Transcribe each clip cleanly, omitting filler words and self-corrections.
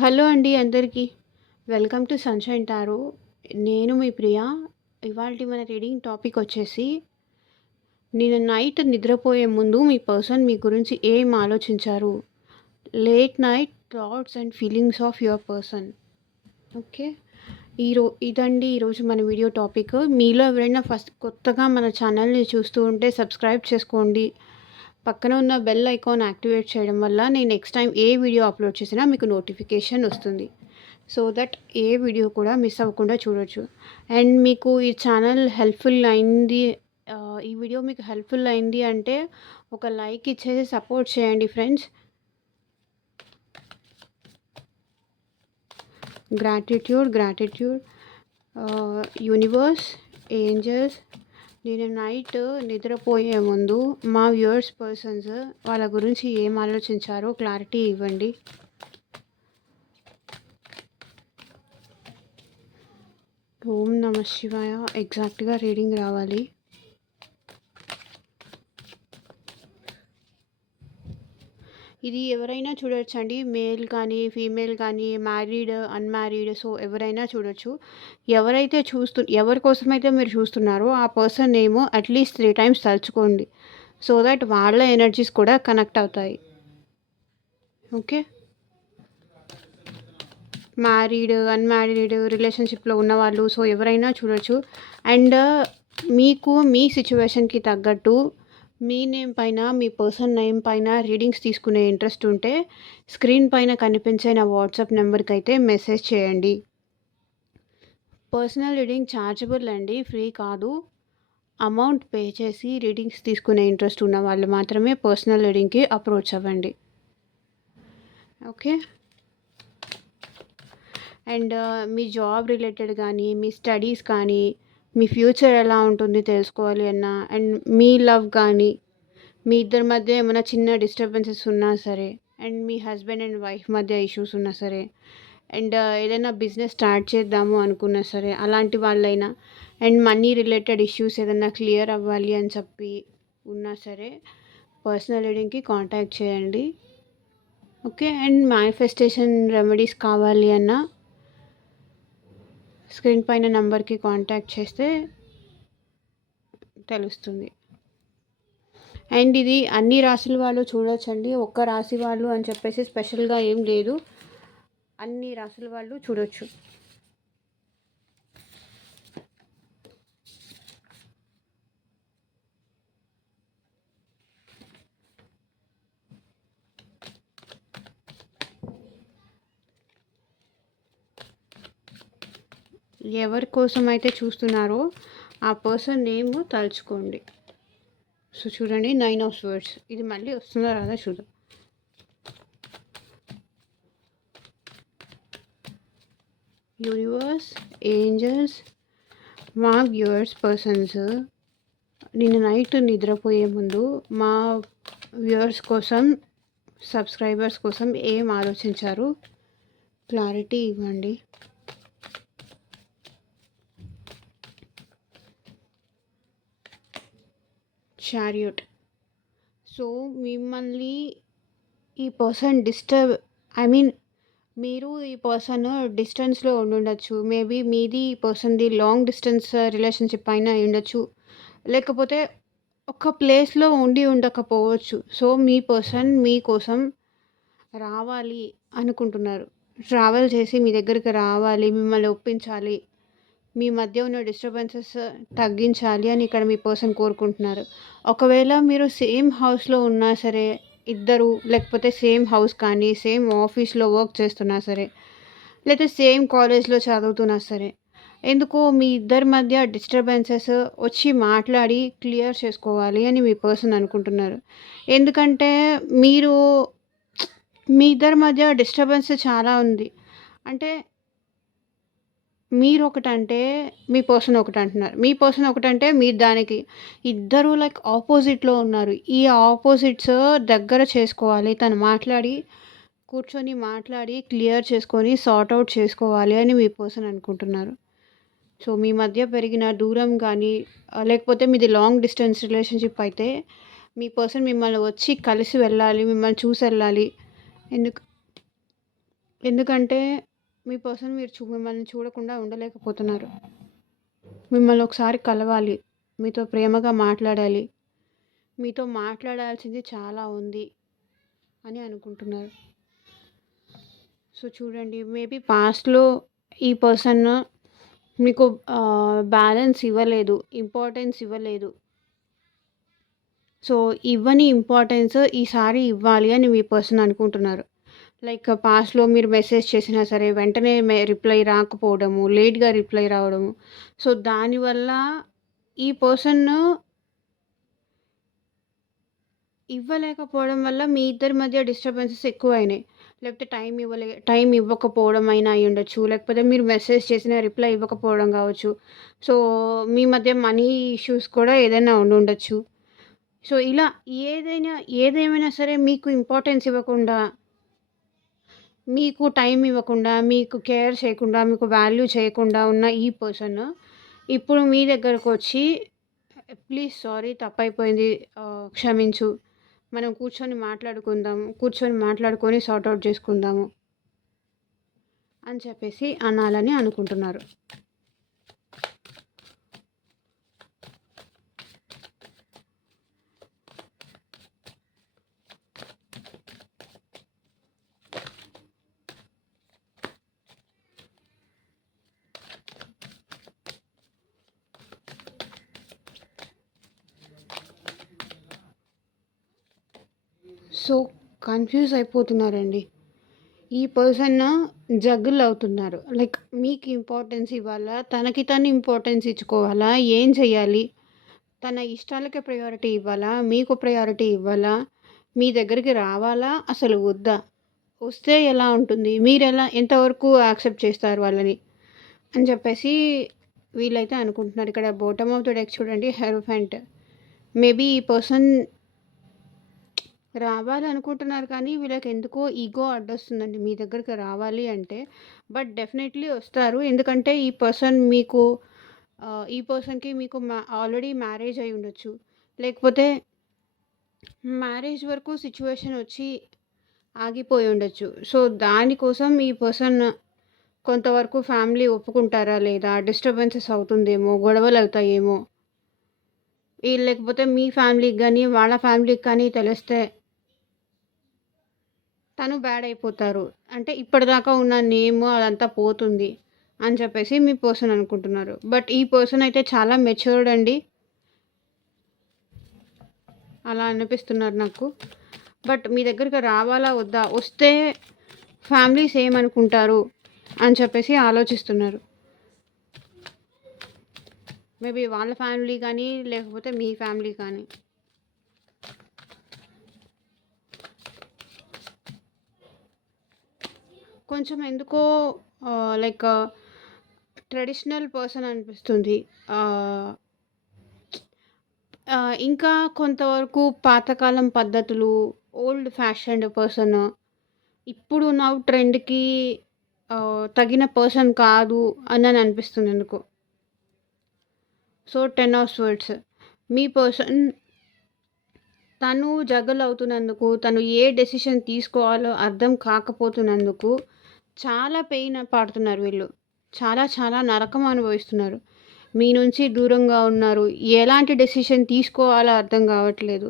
Hello అండి అందరికీ. Welcome to sunshine tarot. నేను మీ ప్రియ. ఇవాల్టి మన రీడింగ్ టాపిక్ వచ్చేసి, నిన్న నైట్ నిద్రపోయే ముందు మీ పర్సన్ మీ గురించి ఏం ఆలోచించారు? Late night thoughts and feelings of your person. Okay. ఇదండి ఈరోజు మన వీడియో టాపిక్. మీలో ఎవరైనా ఫస్ట్ కొత్తగా మన ఛానల్ని చూస్తూ ఉంటే సబ్స్క్రైబ్ చేసుకోండి. పక్కన ఉన్న బెల్ ఐకాన్ యాక్టివేట్ చేయడం వల్ల నేను నెక్స్ట్ టైం ఏ వీడియో అప్లోడ్ చేసినా మీకు నోటిఫికేషన్ వస్తుంది. సో దట్ ఏ వీడియో కూడా మిస్ అవ్వకుండా చూడొచ్చు. అండ్ మీకు ఈ ఛానల్ హెల్ప్ఫుల్ అయింది, ఈ వీడియో మీకు హెల్ప్ఫుల్ అయింది అంటే ఒక లైక్ ఇచ్చేసి సపోర్ట్ చేయండి ఫ్రెండ్స్. గ్రాటిట్యూడ్ యూనివర్స్, ఏంజల్స్, నేను నైట్ నిద్రపోయే ముందు మా వ్యూవర్స్ పర్సన్స్ వాళ్ళ గురించి ఏం ఆలోచించారో క్లారిటీ ఇవ్వండి. ఓం నమ శివాయ. ఎగ్జాక్ట్గా రీడింగ్ రావాలి. ఇది ఎవరైనా చూడొచ్చండి, మేల్ కానీ ఫీమేల్ కానీ, మ్యారీడ్ అన్మ్యారీడ్, సో ఎవరైనా చూడొచ్చు. ఎవరి కోసమైతే మీరు చూస్తున్నారో ఆ పర్సన్ నేమ్ అట్లీస్ట్ 3 times తలుచుకోండి. సో దట్ వాళ్ళ ఎనర్జీస్ కూడా కనెక్ట్ అవుతాయి. ఓకే. మ్యారీడ్ అన్మ్యారీడ్ రిలేషన్షిప్లో ఉన్నవాళ్ళు, సో ఎవరైనా చూడొచ్చు. అండ్ మీకు మీ సిచ్యువేషన్కి తగ్గట్టు మీ నేమ్ పైన, మీ పర్సన్ నేమ్ పైన రీడింగ్స్ తీసుకునే ఇంట్రెస్ట్ ఉంటే స్క్రీన్ పైన కనిపించే నా వాట్సాప్ నెంబర్కి అయితే మెసేజ్ చేయండి. పర్సనల్ రీడింగ్ ఛార్జబుల్ అండి, ఫ్రీ కాదు. అమౌంట్ పే చేసి రీడింగ్స్ తీసుకునే ఇంట్రెస్ట్ ఉన్న వాళ్ళు మాత్రమే పర్సనల్ రీడింగ్కి అప్రోచ్ అవ్వండి. Okay. And me job related కానీ, మీ స్టడీస్ కానీ, మీ ఫ్యూచర్ ఎలా ఉంటుంది తెలుసుకోవాలి అన్నా, అండ్ మీ లవ్ కానీ, మీ ఇద్దరి మధ్య ఏమైనా చిన్న డిస్టర్బెన్సెస్ ఉన్నా సరే, and me husband and wife మధ్య ఇష్యూస్ ఉన్నా సరే, అండ్ ఏదైనా బిజినెస్ స్టార్ట్ చేద్దాము అనుకున్నా సరే అలాంటి వాళ్ళైనా, అండ్ మనీ రిలేటెడ్ ఇష్యూస్ ఏదైనా క్లియర్ అవ్వాలి అని చెప్పి ఉన్నా సరే పర్సనల్ రీడింగ్కి కాంటాక్ట్ చేయండి. ఓకే. అండ్ మేనిఫెస్టేషన్ రెమెడీస్ కావాలి అన్నా స్క్రీన్ పైన నంబర్కి కాంటాక్ట్ చేస్తే తెలుస్తుంది. అండ్ ఇది అన్ని రాశుల వాళ్ళు చూడొచ్చండి, ఒక్క రాశి వాళ్ళు అని చెప్పేసి స్పెషల్గా ఏం లేదు, అన్ని రాశుల వాళ్ళు చూడొచ్చు. ఎవరి కోసం అయితే చూస్తున్నారో ఆ పర్సన్ నేమ్ తలుచుకోండి. సో చూడండి, 9 of Swords. ఇది మళ్ళీ వస్తుందా రాదా చూద్దాం. యూనివర్స్, ఏంజల్స్, మా వ్యూవర్స్ పర్సన్స్ నిన్న నైట్ నిద్రపోయే ముందు మా వ్యూవర్స్ కోసం, సబ్స్క్రైబర్స్ కోసం ఏం ఆలోచించారు క్లారిటీ ఇవ్వండి. చారియట్. సో మిమ్మల్ని ఈ పర్సన్ మీరు ఈ పర్సన్ డిస్టెన్స్లో ఉండుండొచ్చు. మేబీ మీది ఈ పర్సన్ది లాంగ్ డిస్టెన్స్ రిలేషన్షిప్ అయినా ఉండొచ్చు, లేకపోతే ఒక ప్లేస్లో ఉండి ఉండకపోవచ్చు. సో మీ పర్సన్ మీకోసం రావాలి అనుకుంటున్నారు, ట్రావెల్ చేసి మీ దగ్గరికి రావాలి, మిమ్మల్ని ఒప్పించాలి, మీ మధ్య ఉన్న డిస్టర్బెన్సెస్ తగ్గించాలి అని ఇక్కడ మీ పర్సన్ కోరుకుంటున్నారు. ఒకవేళ మీరు సేమ్ హౌస్లో ఉన్నా సరే ఇద్దరు, లేకపోతే సేమ్ హౌస్ కానీ, సేమ్ ఆఫీస్లో వర్క్ చేస్తున్నా సరే, లేకపోతే సేమ్ కాలేజ్లో చదువుతున్నా సరే, ఎందుకో మీ ఇద్దరి మధ్య డిస్టర్బెన్సెస్ వచ్చి మాట్లాడి క్లియర్ చేసుకోవాలి అని మీ పర్సన్ అనుకుంటున్నారు. ఎందుకంటే మీ ఇద్దరి మధ్య డిస్టర్బెన్స్ చాలా ఉంది. అంటే మీరు ఒకటంటే మీ పర్సన్ ఒకటి అంటున్నారు, మీ పర్సన్ ఒకటంటే మీరు దానికి, ఇద్దరు లైక్ ఆపోజిట్లో ఉన్నారు. ఈ ఆపోజిట్స్ దగ్గర చేసుకోవాలి, తను కూర్చొని మాట్లాడి క్లియర్ చేసుకొని సార్ట్ అవుట్ చేసుకోవాలి అని మీ పర్సన్ అనుకుంటున్నారు. సో మీ మధ్య పెరిగిన దూరం కానీ, లేకపోతే మీది లాంగ్ డిస్టెన్స్ రిలేషన్షిప్ అయితే మీ పర్సన్ మిమ్మల్ని వచ్చి కలిసి వెళ్ళాలి, మిమ్మల్ని చూసి వెళ్ళాలి. ఎందుకంటే మీ పర్సన్ మిమ్మల్ని చూడకుండా ఉండలేకపోతున్నారు. మిమ్మల్ని ఒకసారి కలవాలి. మీతో ప్రేమగా మాట్లాడాలి. మీతో మాట్లాడాల్సింది చాలా ఉంది అని అనుకుంటున్నారు. సో చూడండి, మేబీ పాస్ట్‌లో ఈ పర్సన్ మీకు బ్యాలెన్స్ ఇవ్వలేదు. ఇంపార్టెన్స్ ఇవ్వలేదు. సో ఇవ్వని ఇంపార్టెన్స్ ఈసారి ఇవ్వాలి అని మీ పర్సన్ అనుకుంటున్నారు. లైక్ పాస్ట్‌లో మీరు మెసేజ్ చేసినా సరే వెంటనే రిప్లై రాకపోవడము, లేట్‌గా రిప్లై రావడము. సో దానివల్ల ఈ పర్సన్ ఇవ్వలేకపోవడం వల్ల మీ ఇద్దరి మధ్య డిస్టర్బెన్సెస్ ఎక్కువైనాయి. లేకపోతే టైం ఇవ్వకపోవడం అయినా అయ్యుండొచ్చు. లేకపోతే మీరు మెసేజ్ చేసిన రిప్లై ఇవ్వకపోవడం కావచ్చు. సో మీ మధ్య మనీ ఇష్యూస్ కూడా ఏదైనా ఉండుండొచ్చు. సో ఇలా ఏదేమైనా సరే మీకు ఇంపార్టెన్స్ ఇవ్వకుండా, మీకు టైం ఇవ్వకుండా, మీకు కేర్ చేయకుండా, మీకు వాల్యూ చేయకుండా ఉన్న ఈ పర్సన్ ఇప్పుడు మీ దగ్గరకొచ్చి ప్లీజ్ సారీ తప్పైపోయింది, క్షమించు. మనం కూర్చొని మాట్లాడుకొని సార్ట్ ఔట్ చేసుకుందాము అని చెప్పేసి అనాలని అనుకుంటున్నారు. సో కన్‌ఫ్యూజ్ అయిపోతున్నారండి. ఈ పర్సన్ జగ్గుల్ అవుతున్నారు. లైక్ మీకు ఇంపార్టెన్స్ ఇవ్వాలా? తనకి తను ఇంపార్టెన్స్ ఇచ్చుకోవాలా? ఏం చేయాలి? తన ఇష్టాలకే ప్రయారిటీ ఇవ్వాలా? మీకు ప్రయారిటీ ఇవ్వాలా? మీ దగ్గరికి రావాలా? అసలు వద్దా? వస్తే ఎలా ఉంటుంది? ఎంతవరకు యాక్సెప్ట్ చేస్తారు వాళ్ళని? అని చెప్పేసి వీళ్ళైతే అనుకుంటున్నారు. ఇక్కడ బాటమ్ ఆఫ్ ద డెక్ చూడండి, హెరోఫెంట్. మేబీ ఈ పర్సన్ రావాలనుకుంటున్నారు కానీ వీళ్ళకెందుకో ఈగో అడ్డొస్తుందండి మీ దగ్గరికి రావాలి అంటే. బట్ డెఫినెట్‌లీ వస్తారు. ఎందుకంటే ఈ పర్సన్‌కి మీకు ఆల్రెడీ మ్యారేజ్ అయ్యి ఉండొచ్చు. లేకపోతే మ్యారేజ్ వరకు సిట్యుయేషన్ వచ్చి ఆగిపోయి ఉండొచ్చు. సో దానికోసం ఈ పర్సన్ కొంతవరకు ఫ్యామిలీ ఒప్పుకుంటారా లేదా? డిస్టర్బెన్సెస్ అవుతుందేమో, గొడవలవుతాయేమో. లేకపోతే మీ ఫ్యామిలీకి గానీ, వాళ్ళ ఫ్యామిలీకి కానీ తెలిస్తే తను బ్యాడ్ అయిపోతారు. అంటే ఇప్పటిదాకా ఉన్న నేమ్ అదంతా పోతుంది అని చెప్పేసి మీ పర్సన్ అనుకుంటున్నారు. బట్ ఈ పర్సన్ అయితే చాలా మెచ్యూర్డ్ అండి. అలా అనిపిస్తున్నారు నాకు. బట్ మీ దగ్గరికి రావాలా వద్దా? వస్తే ఫ్యామిలీస్ ఏమనుకుంటారు అని చెప్పేసి ఆలోచిస్తున్నారు. మేబీ వాళ్ళ ఫ్యామిలీ కానీ, లేకపోతే మీ ఫ్యామిలీ కానీ. కొంచెం ఎందుకో లైక్ ట్రెడిషనల్ పర్సన్ అనిపిస్తుంది. ఇంకా కొంతవరకు పాతకాలం పద్ధతులు, ఓల్డ్ ఫ్యాషన్డ్ పర్సన్. ఇప్పుడు నౌ ట్రెండ్‌కి తగిన పర్సన్ కాదు అని అనిపిస్తుంది ఎందుకో. So 10 of swords. Me person తను జగల్ అవుతున్నందుకు, తను ఏ డెసిషన్ తీసుకోవాలో అర్థం కాకపోతున్నందుకు చాలా పెయిన్ పడుతున్నారు వీళ్ళు. చాలా చాలా నరకం అనుభవిస్తున్నారు. మీ నుంచి దూరంగా ఉన్నారు. ఎలాంటి డెసిషన్ తీసుకోవాలో అర్థం కావట్లేదు.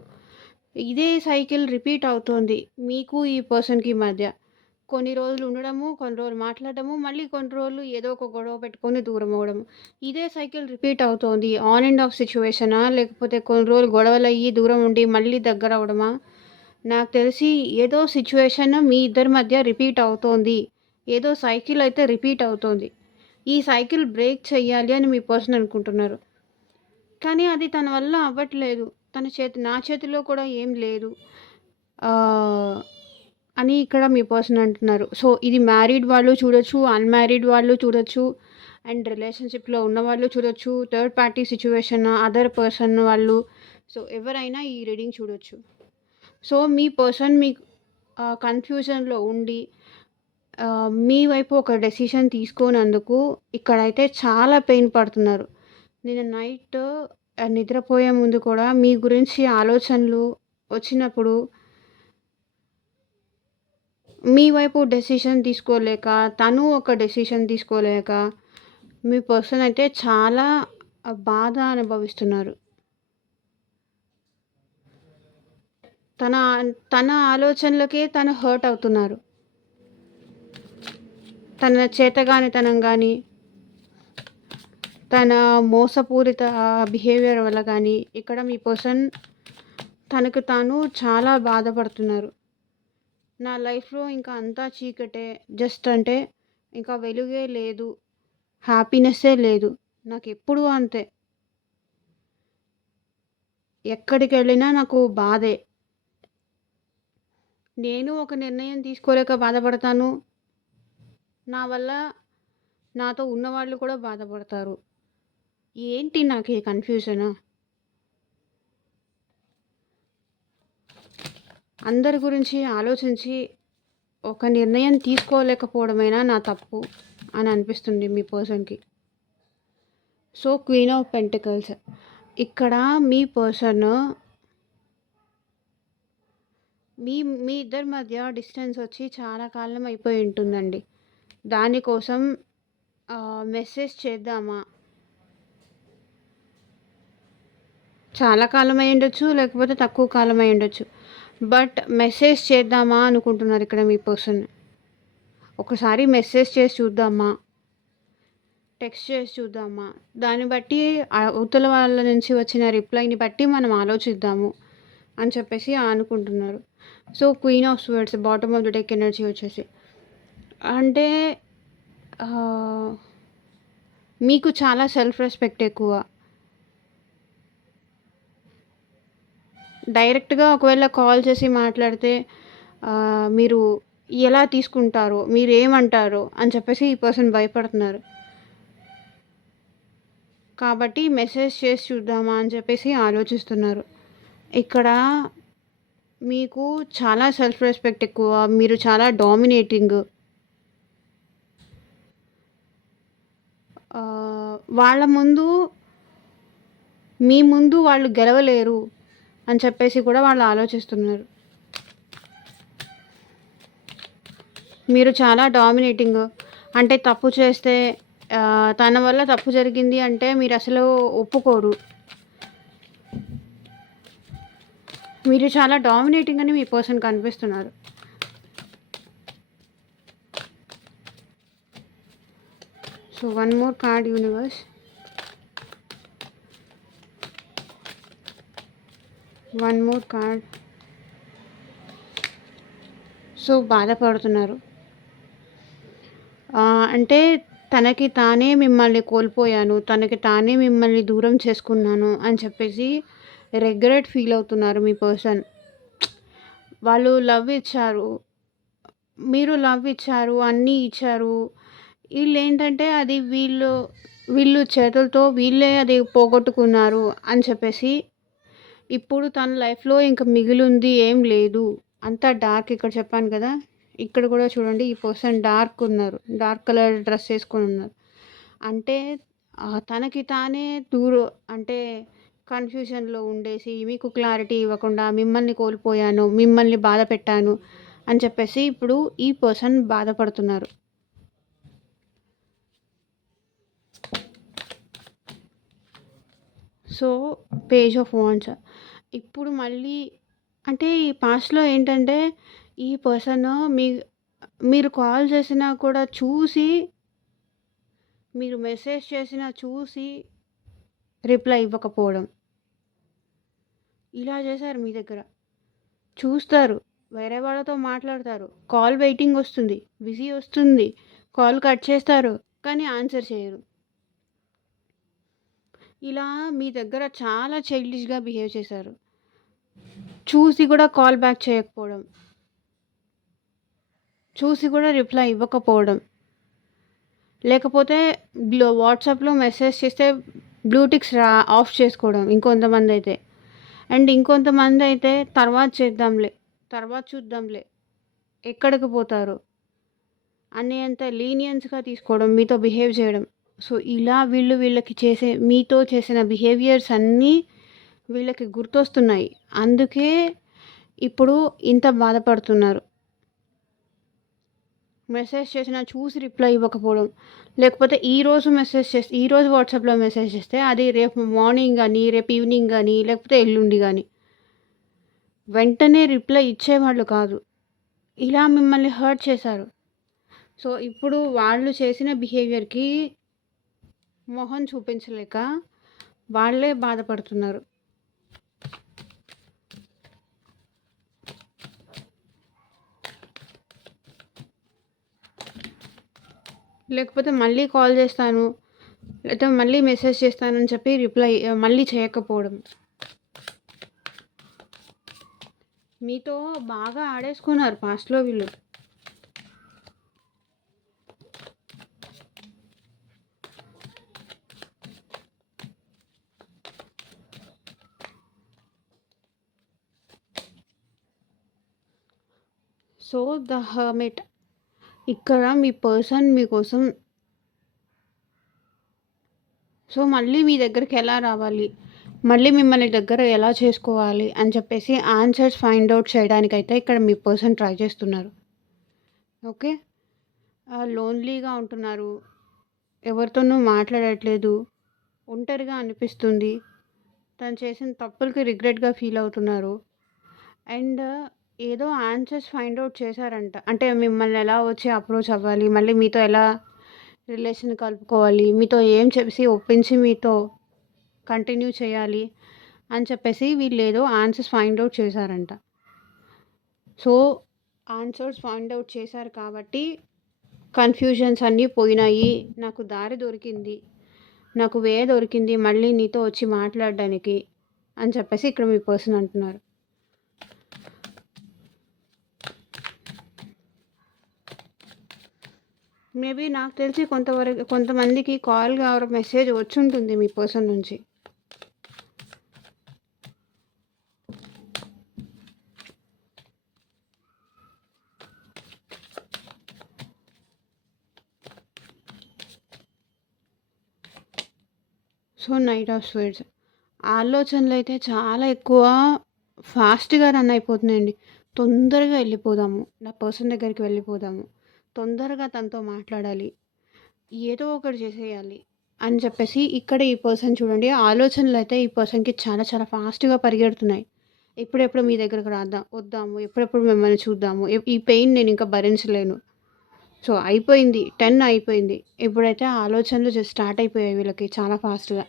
ఇదే సైకిల్ రిపీట్ అవుతోంది మీకు ఈ పర్సన్‌కి మధ్య. కొన్ని రోజులు ఉండడము, కొన్ని రోజులు మాట్లాడడము, మళ్ళీ కొన్ని రోజులు ఏదో ఒక గొడవ పెట్టుకొని దూరం అవ్వడము. ఇదే సైకిల్ రిపీట్ అవుతోంది. ఆన్ అండ్ ఆఫ్ సిట్యుయేషనా? లేకపోతే కొన్ని రోజులు గొడవలయ్యి దూరం ఉండి మళ్ళీ దగ్గరవ్వడమా? నాకు తెలిసి ఏదో సిట్యుయేషన్ మీ ఇద్దరి మధ్య రిపీట్ అవుతోంది. ఏదో సైకిల్ అయితే రిపీట్ అవుతోంది. ఈ సైకిల్ బ్రేక్ చెయ్యాలి అని మీ పర్సన్ అనుకుంటున్నారు. కానీ అది తన వల్ల అవ్వట్లేదు. నా చేతిలో కూడా ఏం లేదు అని ఇక్కడ మీ పర్సన్ అంటున్నారు. సో ఇది మ్యారీడ్ వాళ్ళు చూడొచ్చు, అన్‌మ్యారీడ్ వాళ్ళు చూడొచ్చు, అండ్ రిలేషన్‌షిప్‌లో ఉన్నవాళ్ళు చూడొచ్చు, third party situation, other person వాళ్ళు. సో ఎవరైనా ఈ రీడింగ్ చూడొచ్చు. సో మీ పర్సన్ మీకు కన్‌ఫ్యూజన్‌లో ఉండి మీ వైపు ఒక డెసిషన్ తీసుకోనందుకు ఇక్కడైతే చాలా పెయిన్ పడుతున్నారు. నిన్న నైట్ నిద్రపోయే ముందు కూడా మీ గురించి ఆలోచనలు వచ్చినప్పుడు మీ వైపు డెసిషన్ తీసుకోలేక, తను ఒక డెసిషన్ తీసుకోలేక, మీ పర్సన్ అయితే చాలా బాధ అనుభవిస్తున్నారు. తన తన ఆలోచనలకే తను హర్ట్ అవుతున్నారు. తన చేతగానితనం గానీ, తన మోసపూరిత బిహేవియర్ వల్ల గానీ, ఇక్కడ మీ పర్సన్ తనకు తాను చాలా బాధపడుతున్నారు. నా లైఫ్‌లో ఇంకా అంతా చీకటే. జస్ట్ అంటే ఇంకా వెలుగే లేదు. హ్యాపీనెస్సే లేదు. నాకెప్పుడూ అంతే. ఎక్కడికెళ్ళినా నాకు బాధే. నేను ఒక నిర్ణయం తీసుకోలేక బాధపడతాను. నా వల్ల నాతో ఉన్నవాళ్ళు కూడా బాధపడతారు. ఏంటి నాకీ కన్‌ఫ్యూజను? అందరి గురించి ఆలోచించి ఒక నిర్ణయం తీసుకోలేకపోవడమేనా నా తప్పు అని అనిపిస్తుంది మీ పర్సన్‌కి. So, queen of pentacles. ఇక్కడ మీ పర్సన్ మీ మీ ఇద్దరి మధ్య డిస్టెన్స్ వచ్చి చాలా కాలం అయిపోయి ఉంటుందండి. దానికోసం మెసేజ్ చేద్దామా? చాలా కాలం అయ్యుండొచ్చు. లేకపోతే తక్కువ కాలం అయ్యుండొచ్చు. బట్ మెసేజ్ చేద్దామా అనుకుంటున్నారు ఇక్కడ మీ పర్సన్. ఒకసారి మెసేజ్ చేసి చూద్దామా? టెక్స్ట్ చేసి చూద్దామా? దాన్ని బట్టి అవతల వాళ్ళ నుంచి వచ్చిన రిప్లైని బట్టి మనం ఆలోచిద్దాము అని చెప్పేసి అనుకుంటున్నారు. So, queen of swords bottom of the deck energy వచ్చేసి. అంటే మీకు చాలా సెల్ఫ్ రెస్పెక్ట్ ఎక్కువ. డైరెక్ట్‌గా ఒకవేళ కాల్ చేసి మాట్లాడితే మీరు ఎలా తీసుకుంటారో, మీరేమంటారో అని చెప్పేసి ఈ పర్సన్ భయపడుతున్నారు. కాబట్టి మెసేజ్ చేసి చూద్దామా అని చెప్పేసి ఆలోచిస్తున్నారు. ఇక్కడ మీకు చాలా సెల్ఫ్ రెస్పెక్ట్ ఎక్కువ. మీరు చాలా డామినేటింగ్. వాళ్ళ ముందు మీ ముందు వాళ్ళు గెలవలేరు అని చెప్పేసి కూడా వాళ్ళు ఆలోచిస్తున్నారు. మీరు చాలా డామినేటింగ్. అంటే తప్పు చేస్తే తన వల్ల తప్పు జరిగింది అంటే మీరు అసలు ఒప్పుకోరు. మీరు చాలా డామినేటింగ్ అని మీ పర్సన్ కనిపిస్తున్నారు. So, one more card universe. One more card. So, బాధపడుతున్నారు. అంటే తనకి తానే మిమ్మల్ని కోల్పోయాను. తనకి తానే మిమ్మల్ని దూరం చేసుకున్నాను అని చెప్పేసి రిగ్రెట్ ఫీల్ అవుతున్నారు మీ పర్సన్. వాళ్ళు లవ్ ఇచ్చారు. మీరు లవ్ ఇచ్చారు. అన్నీ ఇచ్చారు. ఈళ్ళేంటంటే అది వీళ్ళు చేతులతో వీళ్ళే అది పోగొట్టుకున్నారు అని చెప్పేసి ఇప్పుడు తన లైఫ్‌లో ఇంక మిగిలుంది ఏం లేదు. అంతా డార్క్. ఇక్కడ చెప్పాను కదా! ఇక్కడ కూడా చూడండి ఈ పర్సన్ డార్క్ ఉన్నారు. డార్క్ కలర్ డ్రెస్ ఏసుకొనున్నారు. అంటే తనకి తానే అంటే కన్‌ఫ్యూజన్‌లో ఉండేసి మీకు క్లారిటీ ఇవ్వకుండా మిమ్మల్ని కోల్పోయాను, మిమ్మల్ని బాధ పెట్టాను అని చెప్పేసి ఇప్పుడు ఈ పర్సన్ బాధపడుతున్నారు. So, page of wands. ఇప్పుడు మళ్ళీ అంటే ఈ పాస్ట్‌లో ఏంటంటే ఈ పర్సన్ మీరు కాల్ చేసినా కూడా చూసి, మీరు మెసేజ్ చేసినా చూసి రిప్లై ఇవ్వకపోవడం. ఇలా చేశారు మీ దగ్గర. చూస్తారు. వేరే వాళ్ళతో మాట్లాడతారు. కాల్ వెయిటింగ్ వస్తుంది. బిజీ వస్తుంది. కాల్ కట్ చేస్తారు. కానీ ఆన్సర్ చేయరు. ఇలా మీ దగ్గర చాలా చైల్డిష్‌గా బిహేవ్ చేశారు. చూసి కూడా కాల్ బ్యాక్ చేయకపోవడం. చూసి కూడా రిప్లై ఇవ్వకపోవడం. లేకపోతే వాట్సాప్‌లో మెసేజ్ చేస్తే బ్లూ టిక్స్ ఆఫ్ చేసుకోవడం ఇంకొంతమందైతే. అండ్ ఇంకొంతమందైతే తర్వాత చేద్దాంలే, తర్వాత చూద్దాంలే, ఎక్కడికి పోతారో అనేంత లీనియన్స్‌గా తీసుకోవడం, మీతో బిహేవ్ చేయడం. సో, ఇలా మీతో చేసిన బిహేవియర్స్ అన్నీ వీళ్ళకి గుర్తొస్తున్నాయి. అందుకే ఇప్పుడు ఇంత బాధపడుతున్నారు. మెసేజ్ చేసినా చూసి రిప్లై ఇవ్వకపోవడం, లేకపోతే ఈరోజు వాట్సాప్‌లో మెసేజ్ చేస్తే అది రేపు మార్నింగ్ గానీ, రేపు ఈవినింగ్ గానీ, లేకపోతే ఎల్లుండి గానీ వెంటనే రిప్లై ఇచ్చేవాళ్ళు కాదు. ఇలా మిమ్మల్ని హర్ట్ చేశారు. సో, ఇప్పుడు వాళ్ళు చేసిన బిహేవియర్‌కి మొహం చూపించలేక వాళ్ళే బాధపడుతున్నారు. లేకపోతే మళ్ళీ కాల్ చేస్తాను, లేకపోతే మళ్ళీ మెసేజ్ చేస్తానని చెప్పి రిప్లై మళ్ళీ చేయకపోవడం. మీతో బాగా ఆడేసుకున్నారు పాస్ట్‌లో వీళ్ళు. సో, ద హర్మిట్ ఇక్కడ మీ పర్సన్ మీకోసం సో, మళ్ళీ మీ దగ్గరికి ఎలా రావాలి, మళ్ళీ మిమ్మల్ని దగ్గర ఎలా చేసుకోవాలి అని చెప్పేసి ఆన్సర్స్ ఫైండ్ ఔట్ చేయడానికైతే ఇక్కడ మీ పర్సన్ ట్రై చేస్తున్నారు. ఓకే. లోన్లీగా ఉంటున్నారు. ఎవరితోనూ మాట్లాడట్లేదు. ఒంటరిగా అనిపిస్తుంది. తను చేసిన తప్పులకి రిగ్రెట్‌గా ఫీల్ అవుతున్నారు. అండ్ ఏదో ఆన్సర్స్ ఫైండ్ ఔట్ చేశారంట. అంటే మిమ్మల్ని ఎలా వచ్చి అప్రోచ్ అవ్వాలి, మళ్ళీ మీతో ఎలా రిలేషన్ కలుపుకోవాలి, మీతో ఏం చెప్పేసి ఒప్పించి మీతో కంటిన్యూ చేయాలి అని చెప్పేసి వీళ్ళేదో ఆన్సర్స్ ఫైండ్ ఔట్ చేశారంట. సో, ఆన్సర్స్ ఫైండ్ ఔట్ చేశారు కాబట్టి కన్‌ఫ్యూజన్స్ అన్నీ పోయినాయి. నాకు దారి దొరికింది. నాకు వే దొరికింది మళ్ళీ నీతో వచ్చి మాట్లాడడానికి అని చెప్పేసి ఇక్కడ మీ పర్సన్ అంటున్నారు. మేబీ నాకు తెలిసి కొంతమందికి కాల్ ఆర్ మెసేజ్ వచ్చుంటుంది మీ పర్సన్ నుంచి. సో, నైట్ ఆఫ్ స్వీట్స్ ఆలోచనలు అయితే చాలా ఎక్కువ ఫాస్ట్‌గా రన్ అయిపోతున్నాయండి. తొందరగా వెళ్ళిపోదాము, నా పర్సన్ దగ్గరికి వెళ్ళిపోదాము, తొందరగా తనతో మాట్లాడాలి, ఏదో ఒకటి చేసేయాలి అని చెప్పేసి ఇక్కడ ఈ పర్సన్ చూడండి ఆలోచనలు అయితే ఈ పర్సన్‌కి చాలా చాలా ఫాస్ట్‌గా పరిగెడుతున్నాయి. ఎప్పుడెప్పుడు మీ దగ్గరకు వద్దాము, ఎప్పుడెప్పుడు మిమ్మల్ని చూద్దాము, ఈ పెయిన్ నేను ఇంకా భరించలేను. సో, అయిపోయింది 10 అయిపోయింది. ఇప్పుడైతే ఆలోచనలు స్టార్ట్ అయిపోయాయి వీళ్ళకి చాలా ఫాస్ట్‌గా.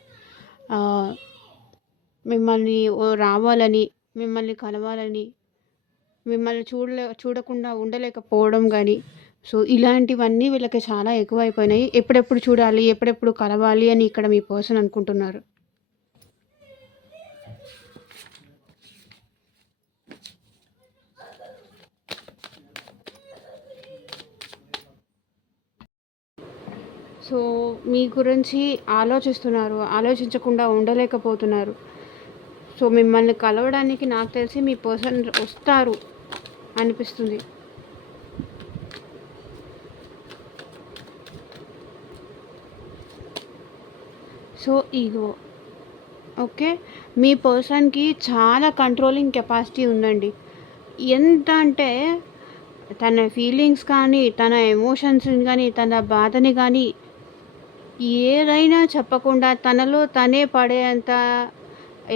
మిమ్మల్ని రావాలని, మిమ్మల్ని కలవాలని, మిమ్మల్ని చూడకుండా ఉండలేకపోవడం గానీ, సో, ఇలాంటివన్నీ వీళ్ళకి చాలా ఎక్కువైపోయినాయి. ఎప్పుడెప్పుడు చూడాలి, ఎప్పుడెప్పుడు కలవాలి అని ఇక్కడ మీ పర్సన్ అనుకుంటున్నారు. సో, మీ గురించి ఆలోచిస్తున్నారు. ఆలోచించకుండా ఉండలేకపోతున్నారు. సో, మిమ్మల్ని కలవడానికి నాకు తెలిసి మీ పర్సన్ వస్తారు అనిపిస్తుంది. So, ego. ఓకే. మీ పర్సన్‌కి చాలా కంట్రోలింగ్ కెపాసిటీ ఉందండి. ఎంత అంటే తన ఫీలింగ్స్ కానీ, తన ఎమోషన్స్‌ని కానీ, తన బాధని కానీ ఏదైనా చెప్పకుండా తనలో తనే పడేంత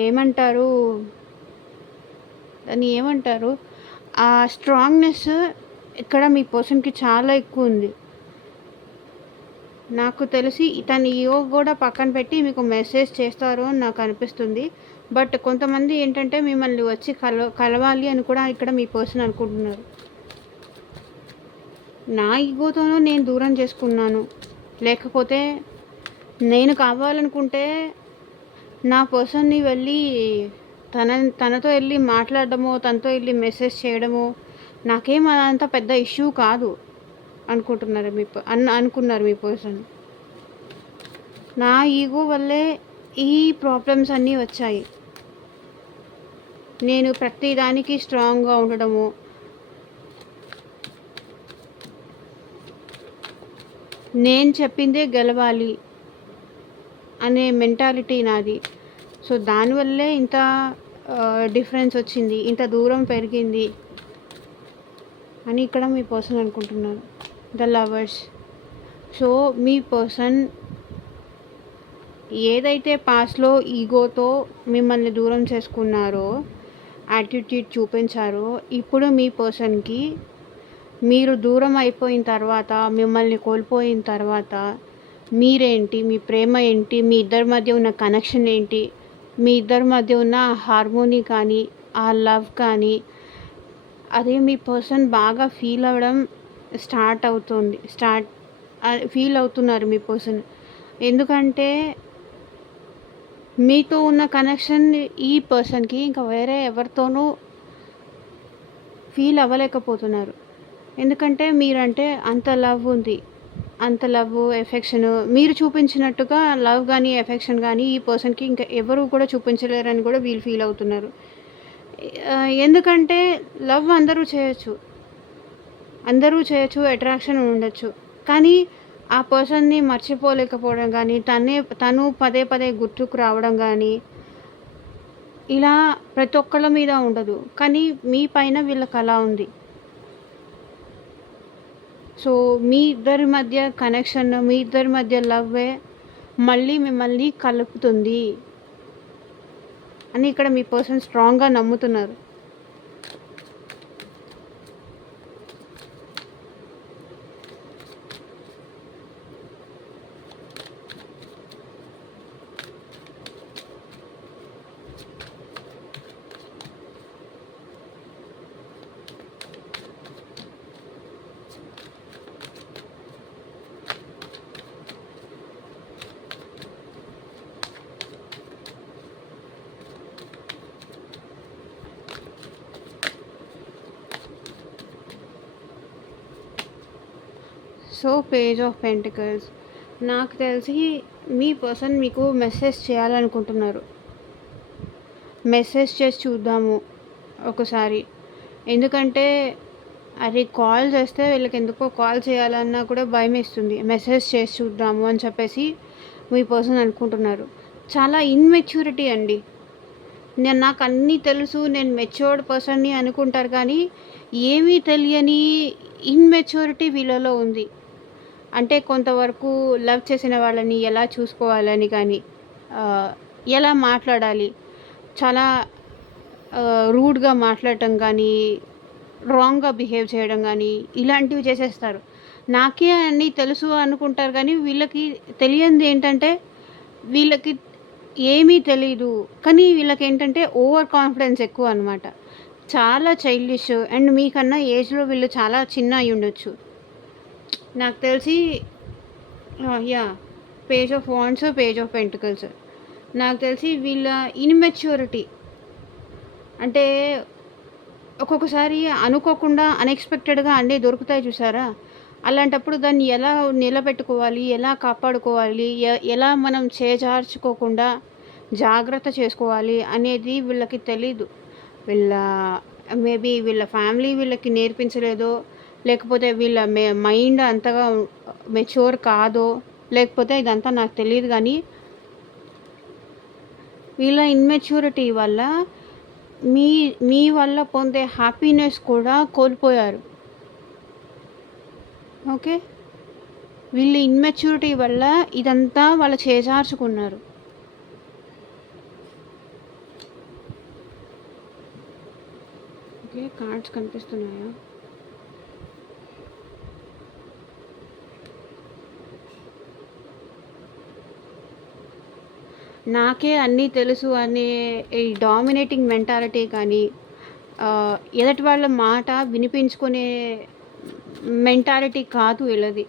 ఏమంటారు, దాన్ని ఏమంటారు, ఆ స్ట్రాంగ్‌నెస్ ఇక్కడ మీ పర్సన్‌కి చాలా ఎక్కువ ఉంది. నాకు తెలిసి తన ఈగో కూడా పక్కన పెట్టి మీకు మెసేజ్ చేస్తారు అని నాకు అనిపిస్తుంది. బట్ కొంతమంది ఏంటంటే మిమ్మల్ని వచ్చి కలవాలి అని కూడా ఇక్కడ మీ పర్సన్ అనుకుంటున్నారు. నా ఈగోతోనూ నేను దూరం చేసుకున్నాను, లేకపోతే నేను కావాలనుకుంటే నా పర్సన్ని వెళ్ళి తనతో వెళ్ళి మాట్లాడడమో, తనతో వెళ్ళి మెసేజ్ చేయడమో నాకేం అదంత పెద్ద ఇష్యూ కాదు అనుకుంటున్నారు అనుకున్నారు మీ పర్సన్. నా ఈగో వల్లే ఈ ప్రాబ్లమ్స్ అన్నీ వచ్చాయి. నేను ప్రతిదానికి స్ట్రాంగ్గా ఉండడము, నేను చెప్పిందే గెలవాలి అనే మెంటాలిటీ నాది. సో, దానివల్లే ఇంత డిఫరెన్స్ వచ్చింది, ఇంత దూరం పెరిగింది అని ఇక్కడ మీ పర్సన్ అనుకుంటున్నారు. The lovers. సో మీ పర్సన్ ఏదైతే పాస్ట్లో ఈగోతో మిమ్మల్ని దూరం చేసుకున్నారో, యాటిట్యూడ్ చూపించారో, ఇప్పుడు మీ పర్సన్కి మీరు దూరం అయిపోయిన తర్వాత, మిమ్మల్ని కోల్పోయిన తర్వాత మీరేంటి, మీ ప్రేమ ఏంటి, మీ ఇద్దరి మధ్య ఉన్న కనెక్షన్ ఏంటి, మీ ఇద్దరి మధ్య ఉన్న హార్మోనీ కానీ, ఆ లవ్ కానీ, అదే మీ పర్సన్ బాగా ఫీల్ అవ్వడం ఫీల్ అవుతున్నారు మీ పర్సన్. ఎందుకంటే మీతో ఉన్న కనెక్షన్ ఈ పర్సన్కి ఇంకా వేరే ఎవరితోనూ ఫీల్ అవ్వలేకపోతున్నారు. ఎందుకంటే మీరంటే అంత లవ్ ఉంది, అంత లవ్, ఎఫెక్షన్ మీరు చూపించినట్టుగా లవ్ కానీ, ఎఫెక్షన్ కానీ ఈ పర్సన్కి ఇంకా ఎవరు కూడా చూపించలేరని కూడా వీళ్ళు ఫీల్ అవుతున్నారు. ఎందుకంటే లవ్ అందరూ చేయొచ్చు, అట్రాక్షన్ ఉండొచ్చు, కానీ ఆ పర్సన్ని మర్చిపోలేకపోవడం కానీ, తను పదే పదే గుర్తుకు రావడం కానీ ఇలా ప్రతి ఒక్కళ్ళ మీద ఉండదు, కానీ మీ పైన వీళ్ళకి అలా ఉంది. సో మీ ఇద్దరి మధ్య కనెక్షన్, మీ ఇద్దరి మధ్య లవ్వే మళ్ళీ మిమ్మల్ని కలుపుతుంది అని ఇక్కడ మీ పర్సన్ స్ట్రాంగ్గా నమ్ముతున్నారు. సో పేజ్ ఆఫ్ పెంటికల్స్, నాకు తెలిసి మీ పర్సన్ మీకు మెసేజ్ చేయాలనుకుంటున్నారు. మెసేజ్ చేసి చూద్దాము ఒకసారి. ఎందుకంటే అది కాల్ చేస్తే వీళ్ళకి ఎందుకో కాల్ చేయాలన్నా కూడా భయం వేస్తుంది. మెసేజ్ చేసి చూద్దాము అని చెప్పేసి మీ పర్సన్ అనుకుంటున్నారు. చాలా ఇన్మెచ్యూరిటీ అండి. నాకు అన్నీ తెలుసు, నేను మెచ్యూర్డ్ పర్సన్ని అనుకుంటారు, కానీ ఏమీ తెలియని ఇన్మెచ్యూరిటీ వీళ్ళలో ఉంది. అంటే కొంతవరకు లవ్ చేసిన వాళ్ళని ఎలా చూసుకోవాలని కానీ, ఎలా మాట్లాడాలి, చాలా రూడ్గా మాట్లాడటం కానీ, రాంగ్గా బిహేవ్ చేయడం కానీ ఇలాంటివి చేసేస్తారు. నాకే అన్నీ తెలుసు అనుకుంటారు, కానీ వీళ్ళకి తెలియంది ఏంటంటే వీళ్ళకి ఏమీ తెలీదు, కానీ వీళ్ళకి ఏంటంటే ఓవర్ కాన్ఫిడెన్స్ ఎక్కువ అనమాట. చాలా చైల్డిష్, అండ్ మీకన్నా ఏజ్లో వీళ్ళు చాలా చిన్న అయి ఉండొచ్చు నాకు తెలిసి. Yeah, page of wands, page of pentacles. నాకు తెలిసి వీళ్ళ ఇన్మెచ్యూరిటీ అంటే ఒక్కొక్కసారి అనుకోకుండా అన్ఎక్స్పెక్టెడ్గా అన్నీ దొరుకుతాయి చూసారా, అలాంటప్పుడు దాన్ని ఎలా నిలబెట్టుకోవాలి, ఎలా కాపాడుకోవాలి, ఎలా మనం చేజార్చుకోకుండా జాగ్రత్త చేసుకోవాలి అనేది వీళ్ళకి తెలీదు. మేబీ వీళ్ళ ఫ్యామిలీ వీళ్ళకి నేర్పించలేదో, లేకపోతే వీళ్ళ మైండ్ అంతగా మెచ్యూర్ కాదో, లేకపోతే ఇదంతా నాకు తెలియదు, కానీ వీళ్ళ ఇన్మెచ్యూరిటీ వల్ల మీ వల్ల పొందే హ్యాపీనెస్ కూడా కోల్పోయారు. ఓకే, వీళ్ళ ఇన్మెచ్యూరిటీ వల్ల ఇదంతా వాళ్ళు చేజార్చుకున్నారు. ఓకే, కార్డ్స్ కనిపిస్తున్నాయా? నాకే అన్నీ తెలుసు అనే ఈ డామినేటింగ్ మెంటాలిటీ కానీ, ఎదుటి వాళ్ళ మాట వినిపించుకునే మెంటాలిటీ కాదు వీళ్ళది.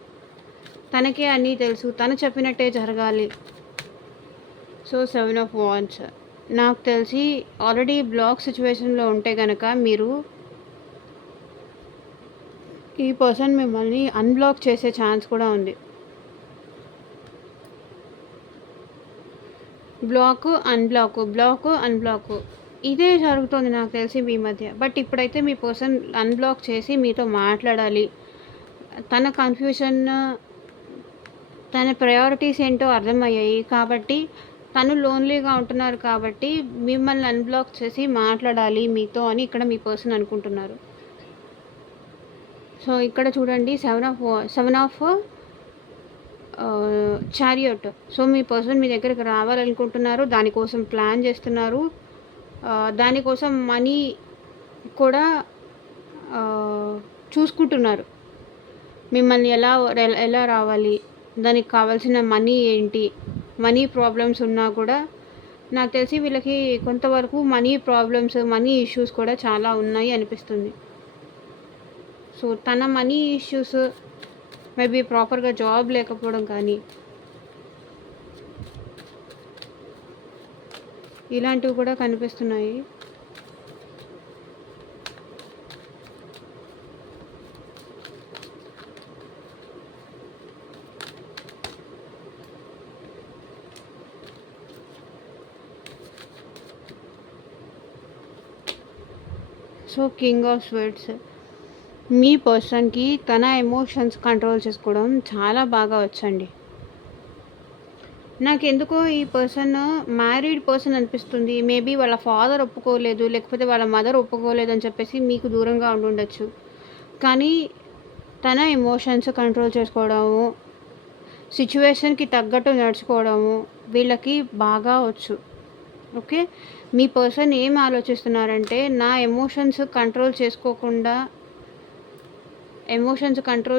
తనకే అన్నీ తెలుసు, తను చెప్పినట్టే జరగాలి. సో 7 ఆఫ్ వాండ్స్, నాకు తెలిసి ఆల్రెడీ బ్లాక్ సిచ్యువేషన్లో ఉంటే కనుక మీరు ఈ పర్సన్ మిమ్మల్ని అన్బ్లాక్ చేసే ఛాన్స్ కూడా ఉంది. బ్లాక్ అన్బ్లాక్ ఇదే జరుగుతుంది నాకు తెలిసి మీ మధ్య. బట్ ఇప్పుడైతే మీ పర్సన్ అన్బ్లాక్ చేసి మీతో మాట్లాడాలి. తన కన్ఫ్యూషన్, తన ప్రయారిటీస్ ఏంటో అర్థమయ్యాయి కాబట్టి, తను లోన్లీగా ఉంటున్నారు కాబట్టి మిమ్మల్ని అన్బ్లాక్ చేసి మాట్లాడాలి మీతో అని ఇక్కడ మీ పర్సన్ అనుకుంటున్నారు. సో ఇక్కడ చూడండి 7 ఆఫ్ చారియట్. సో మీ పర్సన్ మీ దగ్గరికి రావాలనుకుంటున్నారు, దానికోసం ప్లాన్ చేస్తున్నారు, దానికోసం మనీ కూడా చూసుకుంటున్నారు. మిమ్మల్ని ఎలా రావాలి, దానికి కావాల్సిన మనీ ఏంటి, మనీ ప్రాబ్లమ్స్ ఉన్నా కూడా నాకు తెలిసి వీళ్ళకి కొంతవరకు మనీ ప్రాబ్లమ్స్, మనీ ఇష్యూస్ కూడా చాలా ఉన్నాయి అనిపిస్తుంది. సో తన మనీ ఇష్యూస్ మేబీ ప్రాపర్గా జాబ్ లేకపోవడం కానీ ఇలాంటివి కూడా కనిపిస్తున్నాయి. సో కింగ్ ఆఫ్ స్వర్డ్స్, మీ పర్సన్కి తన ఎమోషన్స్ కంట్రోల్ చేసుకోవడం చాలా బాగా వచ్చండి. నాకు ఎందుకో ఈ పర్సన్ మ్యారీడ్ పర్సన్ అనిపిస్తుంది. మేబీ వాళ్ళ ఫాదర్ ఒప్పుకోలేదు, లేకపోతే వాళ్ళ మదర్ ఒప్పుకోలేదు అని చెప్పేసి మీకు దూరంగా ఉండొచ్చు. కానీ తన ఎమోషన్స్ కంట్రోల్ చేసుకోవడము, సిచ్యువేషన్కి తగ్గట్టు నడుచుకోవడము వీళ్ళకి బాగా వచ్చు. ఓకే, మీ పర్సన్ ఏం ఆలోచిస్తున్నారంటే, నా ఎమోషన్స్ కంట్రోల్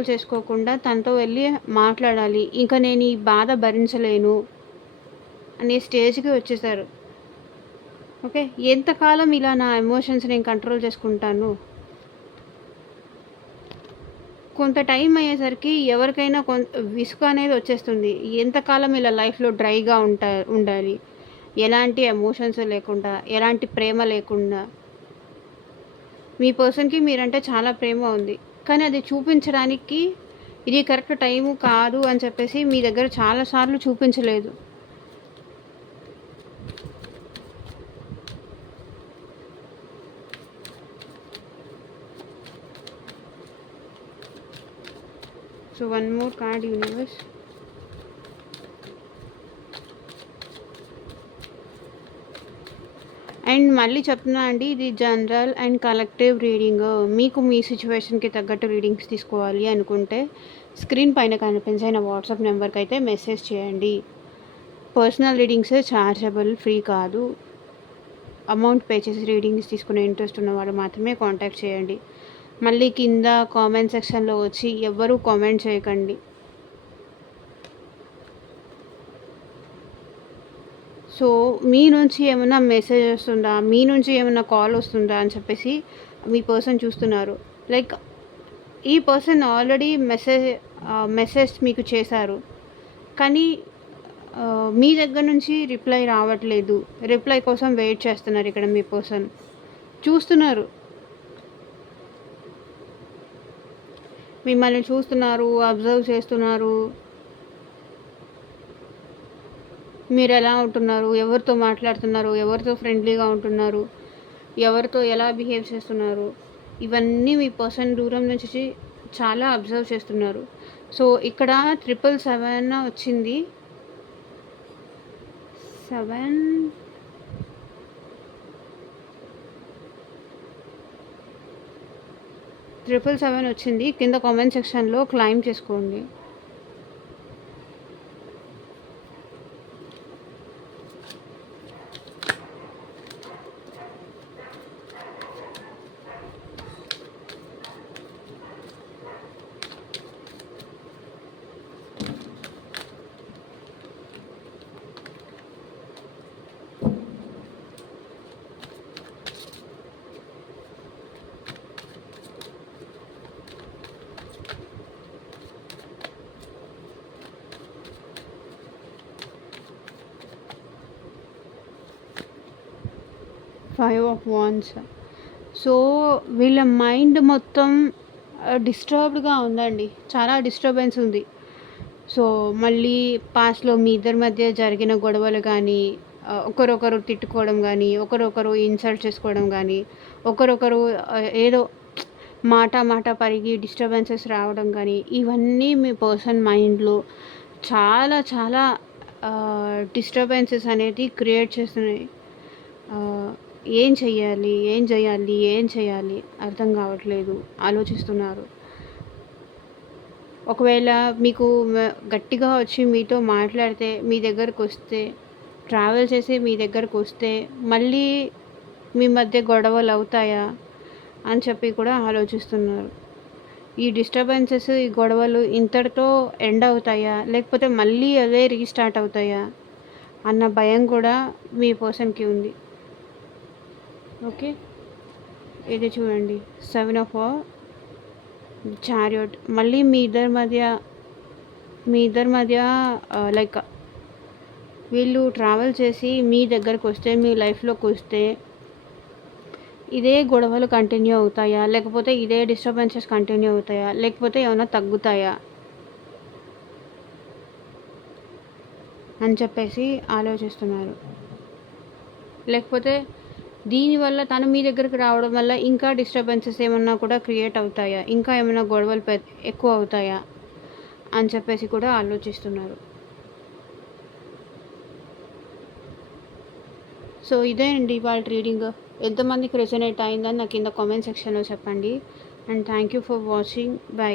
చేసుకోకుండా తనతో వెళ్ళి మాట్లాడాలి, ఇంకా నేను ఈ బాధ భరించలేను అనే స్టేజ్కి వచ్చేసారు. ఓకే, ఎంతకాలం ఇలా నా ఎమోషన్స్ నేను కంట్రోల్ చేసుకుంటాను? కొంత టైం అయ్యేసరికి ఎవరికైనా విసుగు అనేది వచ్చేస్తుంది. ఎంతకాలం ఇలా లైఫ్లో డ్రైగా ఉండాలి, ఎలాంటి ఎమోషన్స్ లేకుండా, ఎలాంటి ప్రేమ లేకుండా. మీ పర్సన్కి మీరంటే చాలా ప్రేమ ఉంది, కానీ అది చూపించడానికి ఇది కరెక్ట్ టైము కాదు అని చెప్పేసి మీ దగ్గర చాలాసార్లు చూపించలేదు. So one more card universe. And మళ్ళీ చెప్తున్నా అండి, ఇది జనరల్ అండ్ కలెక్టివ్ రీడింగ్. మీకు మీ సిచ్యువేషన్కి తగ్గట్టు రీడింగ్స్ తీసుకోవాలి అనుకుంటే స్క్రీన్ పైన కనిపించిన వాట్సాప్ నెంబర్కి అయితే మెసేజ్ చేయండి. పర్సనల్ రీడింగ్స్ ఛార్జబుల్, ఫ్రీ కాదు. అమౌంట్ పే చేసి రీడింగ్స్ తీసుకునే ఇంట్రెస్ట్ ఉన్న వాళ్ళు మాత్రమే కాంటాక్ట్ చేయండి. మళ్ళీ కింద కామెంట్ సెక్షన్లో వచ్చి ఎవ్వరూ కామెంట్ చేయకండి. సో మీ నుంచి ఏమైనా మెసేజ్ వస్తుందా, మీ నుంచి ఏమైనా కాల్ వస్తుందా అని చెప్పేసి మీ పర్సన్ చూస్తున్నారు. లైక్ ఈ పర్సన్ ఆల్రెడీ మెసేజ్ మీకు చేశారు, కానీ మీ దగ్గర నుంచి రిప్లై రావట్లేదు. రిప్లై కోసం వెయిట్ చేస్తున్నారు. ఇక్కడ మీ పర్సన్ చూస్తున్నారు, మిమ్మల్ని చూస్తున్నారు, అబ్జర్వ్ చేస్తున్నారు. మీరు ఎలా ఉంటున్నారు, ఎవరితో మాట్లాడుతున్నారు, ఎవరితో ఫ్రెండ్లీగా ఉంటున్నారు, ఎవరితో ఎలా బిహేవ్ చేస్తున్నారు, ఇవన్నీ మీ పర్సన్ దూరం నుంచి చాలా అబ్జర్వ్ చేస్తున్నారు. సో ఇక్కడ 777 వచ్చింది. 777 వచ్చింది. కింద కామెంట్ సెక్షన్లో క్లైమ్ చేసుకోండి. Five of wands. సో వీళ్ళ మైండ్ మొత్తం డిస్టర్బ్డ్గా ఉందండి, చాలా డిస్టర్బెన్స్ ఉంది. సో మళ్ళీ పాస్ట్లో మీ ఇద్దరి మధ్య జరిగిన గొడవలు కానీ, ఒకరొకరు తిట్టుకోవడం కానీ, ఒకరొకరు ఇన్సల్ట్ చేసుకోవడం కానీ, ఒకరొకరు ఏదో మాట పరిగి డిస్టర్బెన్సెస్ రావడం కానీ, ఇవన్నీ మీ పర్సన్ మైండ్లో చాలా చాలా డిస్టర్బెన్సెస్ అనేది క్రియేట్ చేస్తున్నాయి. ఏం చెయ్యాలి అర్థం కావట్లేదు, ఆలోచిస్తున్నారు. ఒకవేళ మీకు గట్టిగా వచ్చి మీతో మాట్లాడితే, మీ దగ్గరకొస్తే, ట్రావెల్ చేసి మీ దగ్గరకొస్తే, మళ్ళీ మీ మధ్య గొడవలవుతాయా అని చెప్పి కూడా ఆలోచిస్తున్నారు. ఈ డిస్టర్బెన్సెస్, ఈ గొడవలు ఇంతటితో ఎండ్ అవుతాయా? లేకపోతే మళ్ళీ అవే రీస్టార్ట్ అవుతాయా? అన్న భయం కూడా మీ పర్సన్‌కి ఉంది. ఓకే. ఇది చూడండి 7 ఆఫ్ చారియట్. మళ్ళీ మీ ఇద్దరి మధ్య లైక్ వీళ్ళు ట్రావెల్ చేసి మీ దగ్గరకొస్తే, మీ లైఫ్‌లోకొస్తే ఇదే గొడవలు కంటిన్యూ అవుతాయా? లేకపోతే ఇదే డిస్టర్బెన్సెస్ కంటిన్యూ అవుతాయా? లేకపోతే ఏమన్నా తగ్గుతాయా? అని చెప్పేసి ఆలోచిస్తున్నారు. లేకపోతే దీనివల్ల తను మీ దగ్గరికి రావడం వల్ల ఇంకా డిస్టర్బెన్సెస్ ఏమన్నా కూడా క్రియేట్ అవుతాయా? ఇంకా ఏమైనా గొడవలు ఎక్కువ అవుతాయా? అని చెప్పేసి కూడా ఆలోచిస్తున్నారు. సో ఇదే అండి ఇవాల్టి రీడింగ్. ఎంతమందికి రెసొనేట్ అయిందని నాకు కింద కామెంట్ సెక్షన్‌లో చెప్పండి. And thank you for watching. By.